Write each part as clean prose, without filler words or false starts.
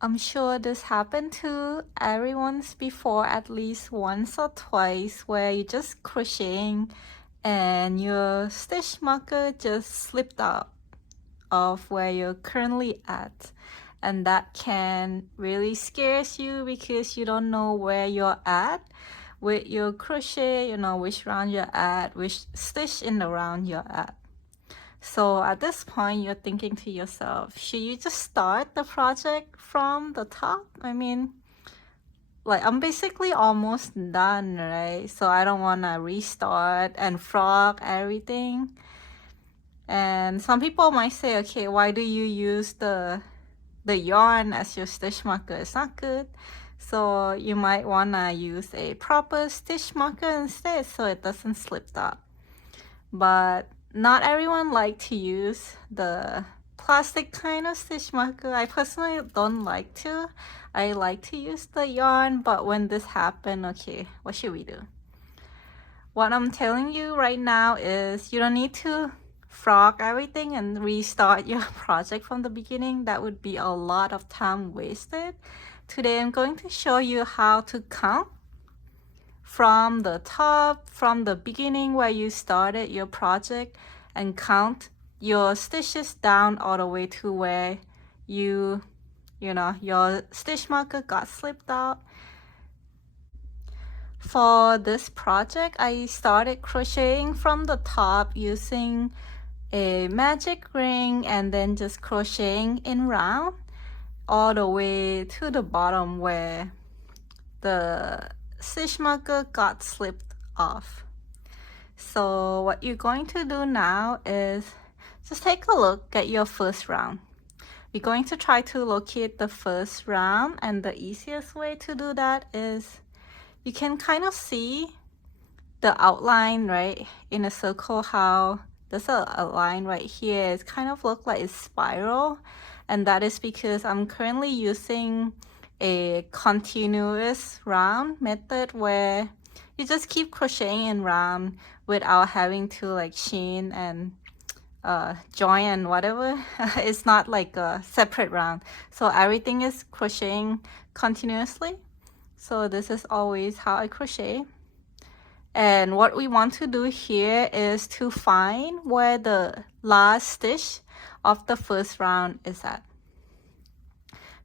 I'm sure this happened to everyone's before at least once or twice where you're just crocheting and your stitch marker just slipped out of where you're currently at. And that can really scares you because you don't know where you're at with your crochet, which round you're at, which stitch in the round you're at. So at this point, you're thinking to yourself, should you just start the project from the top? I mean, like I'm basically almost done, right? So I don't want to restart and frog everything. And some people might say, okay, why do you use the yarn as your stitch marker? It's not good. So you might want to use a proper stitch marker instead so it doesn't slip up. But not everyone like to use the plastic kind of stitch marker. I personally don't like to. I like to use the yarn, but when this happened, okay, what should we do? What I'm telling you right now is you don't need to frog everything and restart your project from the beginning. That would be a lot of time wasted. Today I'm going to show you how to count from the top, from the beginning where you started your project, and count your stitches down all the way to where your stitch marker got slipped out. For this project, I started crocheting from the top using a magic ring and then just crocheting in round all the way to the bottom where the stitch marker got slipped off. So what you're going to do now is just take a look at your first round. We're going to try to locate the first round, and the easiest way to do that is you can kind of see the outline, right, in a circle, how there's a line right here. It kind of look like it's spiral, and that is because I'm currently using a continuous round method where you just keep crocheting in round without having to like chain and join and whatever. It's not like a separate round, so everything is crocheting continuously. So this is always how I crochet. And what we want to do here is to find where the last stitch of the first round is at.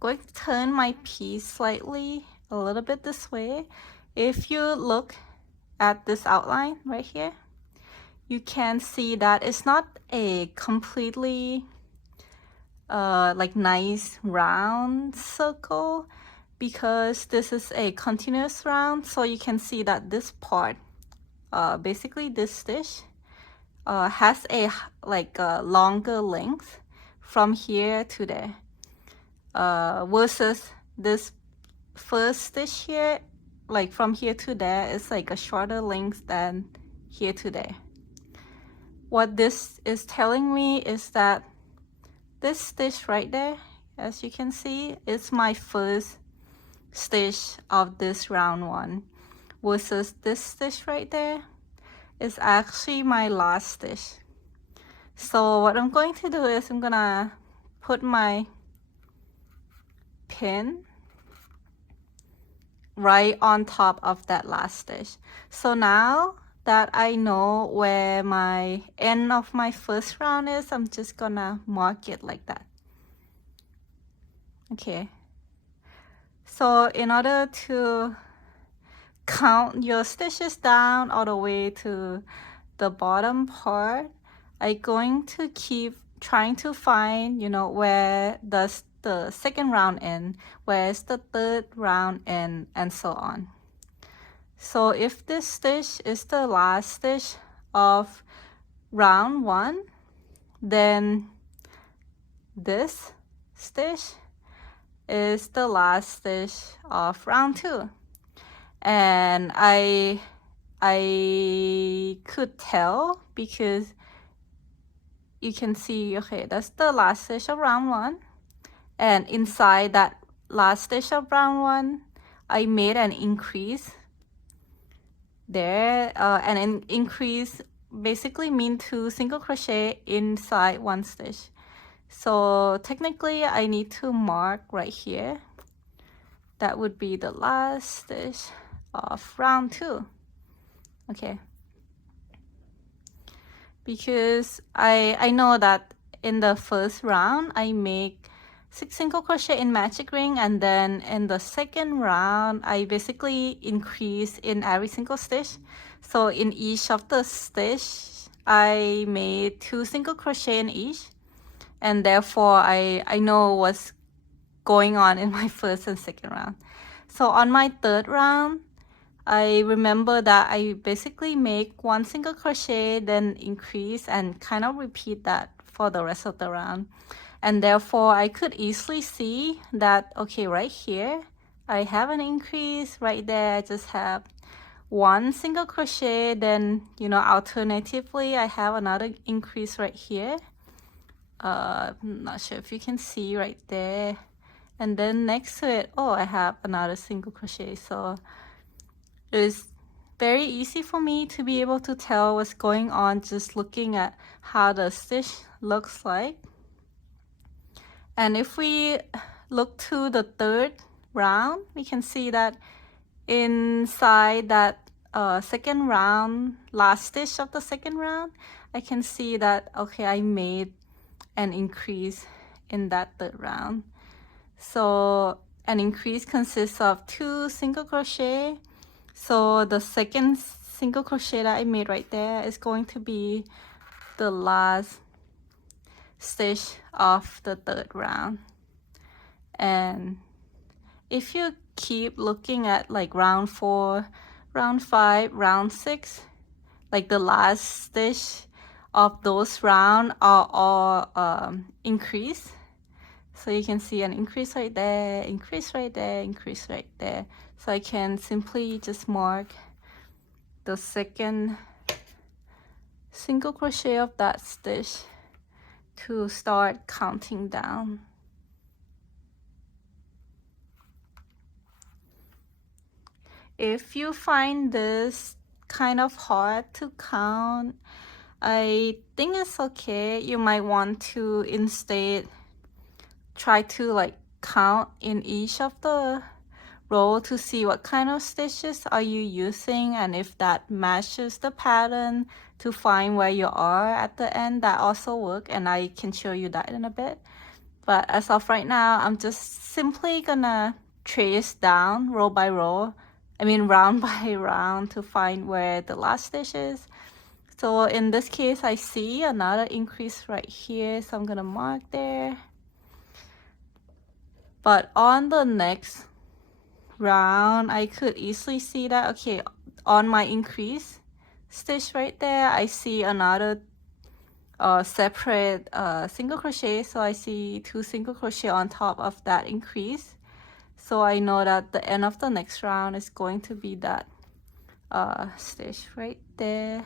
Going to turn my piece slightly a little bit this way. If you look at this outline right here, you can see that it's not a completely like nice round circle because this is a continuous round. So you can see that this part, basically this stitch, has a longer length from here to there, versus this first stitch here, like from here to there, is like a shorter length than here to there. What this is telling me is that this stitch right there, as you can see, is my first stitch of this round one, versus this stitch right there is actually my last stitch. So what I'm going to do is I'm gonna put my pin right on top of that last stitch. So now that I know where my end of my first round is, I'm just gonna mark it like that. Okay. So in order to count your stitches down all the way to the bottom part, I'm going to keep trying to find, where does the second round end, where's the third round end, and so on. So if this stitch is the last stitch of round one, then this stitch is the last stitch of round two. And I could tell because you can see, okay, that's the last stitch of round one, and inside that last stitch of round one, I made an increase there, and an increase basically mean 2 single crochet inside one stitch. So technically I need to mark right here. That would be the last stitch of round 2. Okay, because I know that in the first round I make 6 single crochet in magic ring, and then in the second round I basically increase in every single stitch. So in each of the stitch I made 2 single crochet in each, and therefore I know what's going on in my first and second round. So on my third round, I remember that I basically make 1 single crochet, then increase, and kind of repeat that for the rest of the round. And therefore I could easily see that, okay, right here I have an increase, right there I just have 1 single crochet, then alternatively I have another increase right here. I'm not sure if you can see right there, and then next to it, oh, I have another single crochet. So it's very easy for me to be able to tell what's going on just looking at how the stitch looks like. And if we look to the third round, we can see that inside that second round, last stitch of the second round, I can see that, okay, I made an increase in that third round. So an increase consists of 2 single crochet. So the second single crochet that I made right there is going to be the last stitch of the third round. And if you keep looking at like round 4, round 5, round 6, like the last stitch of those rounds are all increase. So you can see an increase right there, increase right there, increase right there. So I can simply just mark the second single crochet of that stitch to start counting down. If you find this kind of hard to count, I think it's okay. You might want to instead try to like count in each of the row to see what kind of stitches are you using, and if that matches the pattern to find where you are at the end, that also work, and I can show you that in a bit. But as of right now, I'm just simply gonna trace down row by row, round by round, to find where the last stitch is. So in this case, I see another increase right here, so I'm gonna mark there. But on the next round, I could easily see that, okay, on my increase stitch right there, I see another separate single crochet. So I see 2 single crochet on top of that increase. So I know that the end of the next round is going to be that stitch right there.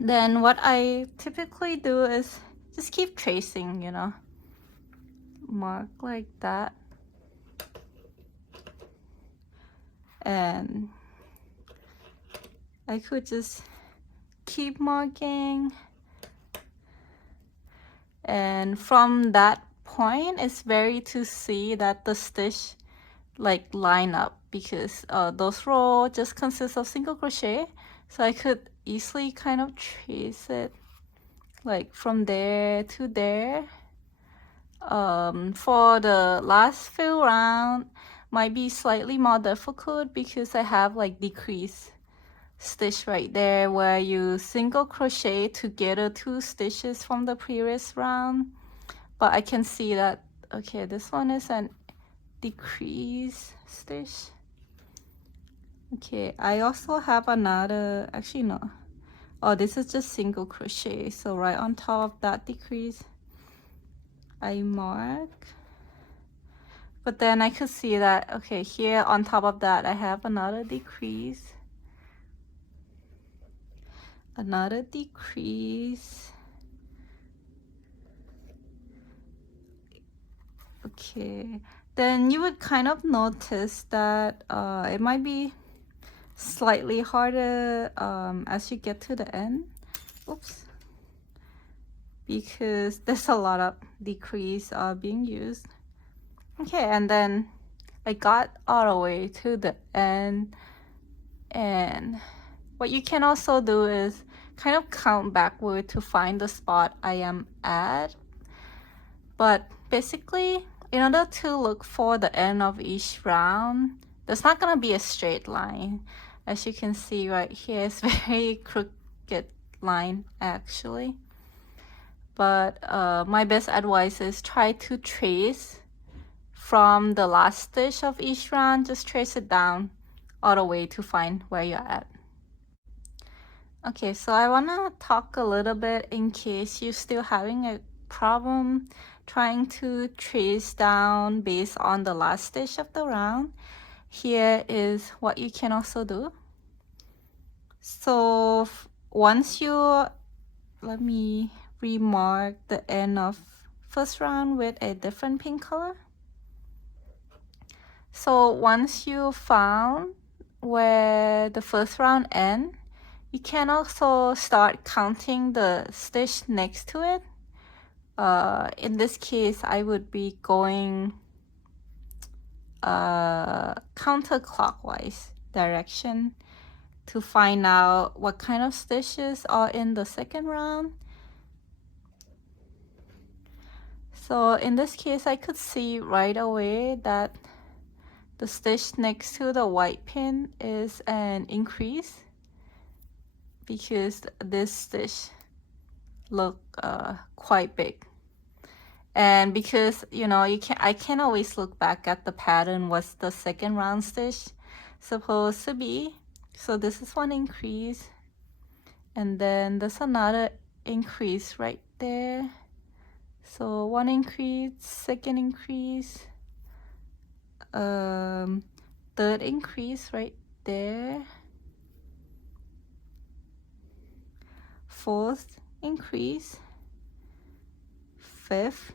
Then what I typically do is just keep tracing, mark like that, and I could just keep marking, and from that point it's very to see that the stitch like line up, because those rows just consist of single crochet. So I could easily kind of trace it like from there to there. For the last few round might be slightly more difficult because I have like decrease stitch right there where you single crochet together 2 stitches from the previous round. But I can see that, okay, this one is an decrease stitch. Okay, I also have another, actually no, oh, this is just single crochet. So right on top of that decrease I mark, but then I could see that, okay, here on top of that I have another decrease, another decrease. Okay, then you would kind of notice that it might be slightly harder as you get to the end. Oops. because there's a lot of decrease being used. Okay, and then I got all the way to the end, and what you can also do is kind of count backward to find the spot I am at. But basically, in order to look for the end of each round, there's not gonna be a straight line. As you can see right here, it's very crooked line actually. But my best advice is try to trace from the last stitch of each round. Just trace it down all the way to find where you're at. Okay, so I want to talk a little bit in case you're still having a problem trying to trace down based on the last stitch of the round. Here is what you can also do. So once you, let me remark the end of first round with a different pink color. So once you found where the first round ends, you can also start counting the stitch next to it. In this case, I would be going counterclockwise direction to find out what kind of stitches are in the second round. So in this case, I could see right away that the stitch next to the white pin is an increase because this stitch look quite big. And because I can always look back at the pattern, what's the second round stitch supposed to be. So this is one increase, and then there's another increase right there. So one increase, second increase, third increase right there, fourth increase, fifth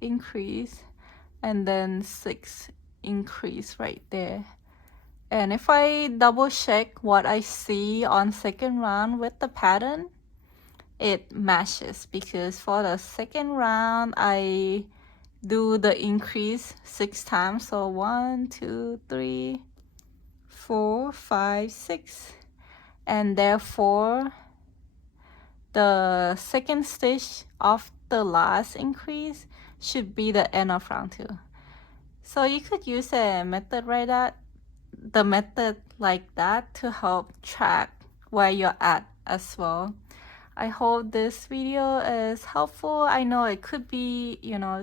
increase, and then sixth increase right there. And if I double check what I see on second round with the pattern, it matches, because for the second round I do the increase 6 times. So 1, 2, 3, 4, 5, 6, and therefore the second stitch of the last increase should be the end of round 2. So you could use a method like that to help track where you're at as well. I hope this video is helpful. I know it could be,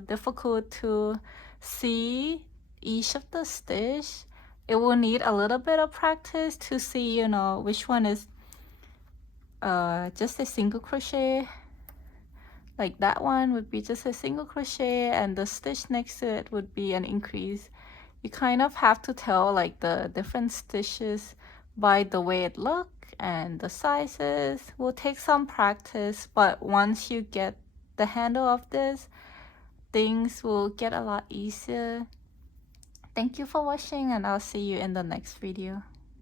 difficult to see each of the stitch. It will need a little bit of practice to see, which one is just a single crochet. Like that one would be just a single crochet, and the stitch next to it would be an increase. You kind of have to tell like the different stitches by the way it looks and the sizes. Will take some practice, but once you get the handle of this, things will get a lot easier. Thank you for watching, and I'll see you in the next video.